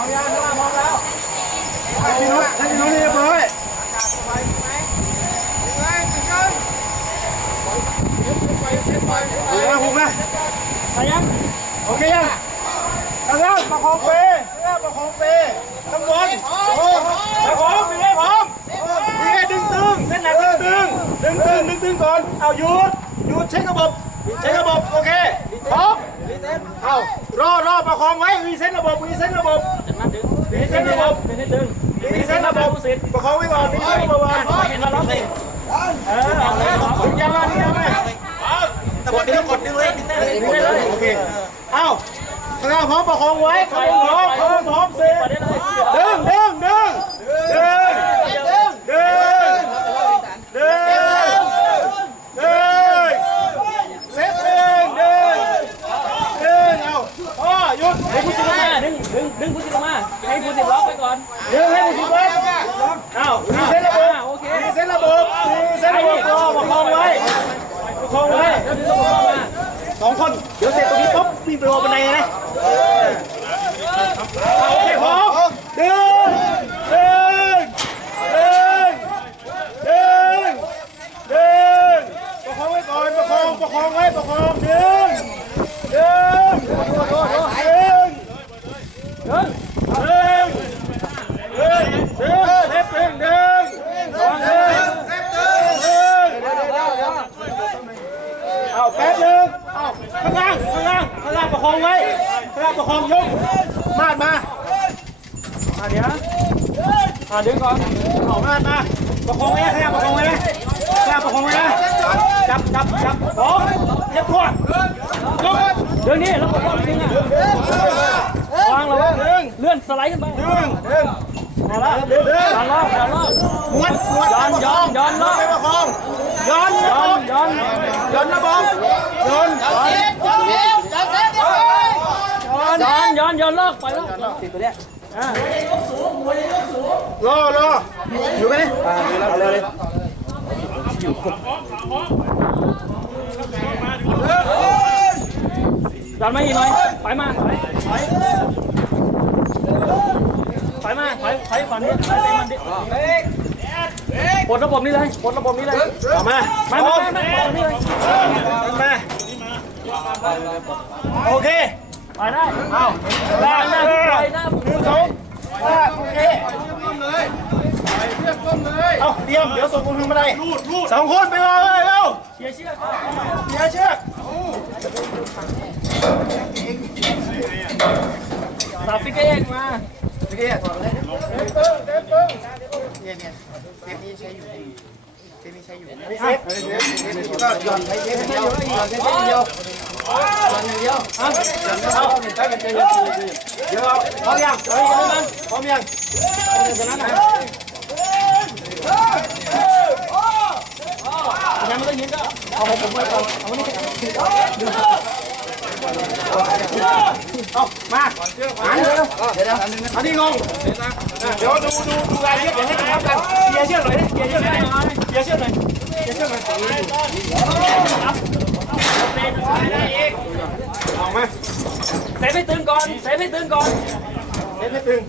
พร้อมแล้วให้พี่นุชให้พี่นุชเรียบร้อยเดี๋ยวผมนะไปยังโอเคยังข้างล่างประคองเปข้างล่างประคองเปข้างบนโอ้ครับผมมีไงผมมีไงดึงตึงเส้นหนักดึงตึงดึงตึงดึงตึงก่อนเอาหยุดหยุดเช็คระบบเช็คระบบโอเคพร้อมเอารอรอประคองไว้รีเซ็ตระบบรีเซ็ตระบบจะ มาดึงรีเซ็ตระบบเป็นให้ดึงรีเซ็ตระบบประคองไว้ก่อนรีเซ็ตระบบก่อนเห็นแล้วล็อกเลยเออเอาเลยล็อกดึงยาวมาดึงยาวมากดดึงกดดึงเลยดึงได้เลยดึงได้เลยโอเคเอาข้างล่างพร้อมประคองไว้ข้างบนพร้อมข้างบนพร้อมเสร็จไปได้เลยดึงดึงดึงดึงดึงดึงดึงดึงเซ็ตดึงดึงดึงเอาพ่อหยุดให้ผู้สิลงมา ดึงดึงดึงผู้สิลงมาให้ผู้สิล็อกไปก่อนดึงให้ผู้สิบล็อกเอารีเซ็ตระบบโอเครีเซ็ตระบบรีเซ็ตระบบรอประคองไว้ประคองไว้แล้วดึงตัวเข้ามาสองคนเดี๋ยวเสร็จตรงนี้ปุ๊บวิ่งไปรอบันไดเลยนะเอาโอเคพร้อมดึงดึงดึงดึงดึงประคองไว้ก่อนประคองประคองไว้ประคองดึงดึงดึงดึง ดึง ดึงดึงดึงเล็บดึงดึงดึงดึง เอาแป๊บนึงเอาข้างล่างข้างล่างข้างล่างประคองไว้ข้างล่างประคองยกมาดมาอะเดี๋ยวอะดึงก่อนเอามาดมาประคองไว้นะข้างล่างประคองไว้นะข้างล่างประคองไว้นะจับจับจับสองเย็บตัวยกดึงนี่แล้วกดล็อกจริงอะวางระวังดึงเลื่อนสไลด์ขึ้นไปดึงดึงมาละดึงดึงย้อนรอบย้อนรอบม้วนม้วนย้อนย้อนย้อนรอบไปประคองย้อนย้อนย้อน ย้อนนะบอมย้อนย้อนย้อนย้อนย้อนลอกไปแล้วติดตัวเนี้ยอ่ารอรออยู่ไหมเอาเลยเลยดันมาอีกหน่อยถอยมาถอยถอยถอยมาถอยถอยฝั่งนี้ถอยไปมันดิ ปลดระบบนี้เลยปลดระบบนี้เลยเอามามามามามาปลดตรงนี้เลยมาโอเคไปได้เอาลาหน้าปล่อยหน้าหนึ่งสองลาโอเคเอาเตรียมเดี๋ยวส่งคนถึงมาได้สองคนไปรอเลยเร็วเชียร์เชือกเดี๋ยวเชือกสาฟิกเองมาเต็มตึ้งเต็มตึ้ง เนี่ยเนี่ยเต็มนี้ใช้อยู่เต็มนี้ใช้อยู่นี่เซ็ตก็หย่อนไปเซ็ตเดียวหย่อนเซ็ตเดียวหย่อนเดียวอะเอาใช้เป็นใจเย็นเดี๋ยวพร้อมยังพร้อมยังพร้อมยังชนะไหนยังไม่ต้องยิงก็เอาไปผมไปก่อนเอาไว้นี่เอามาหันเร็วเดี๋ยวอันนี้งง เดี๋ยวดูดูดูรายเชือกเดี๋ยวให้ทำกันเกียร์เชือกหน่อยเกียร์เชือกหน่อยเกียเชือกหน่อยเกียเชือกหน่อยเอามเซฟให้ตึงก่อนเซฟให้ตึงก่อนเซ็ตให้ตึง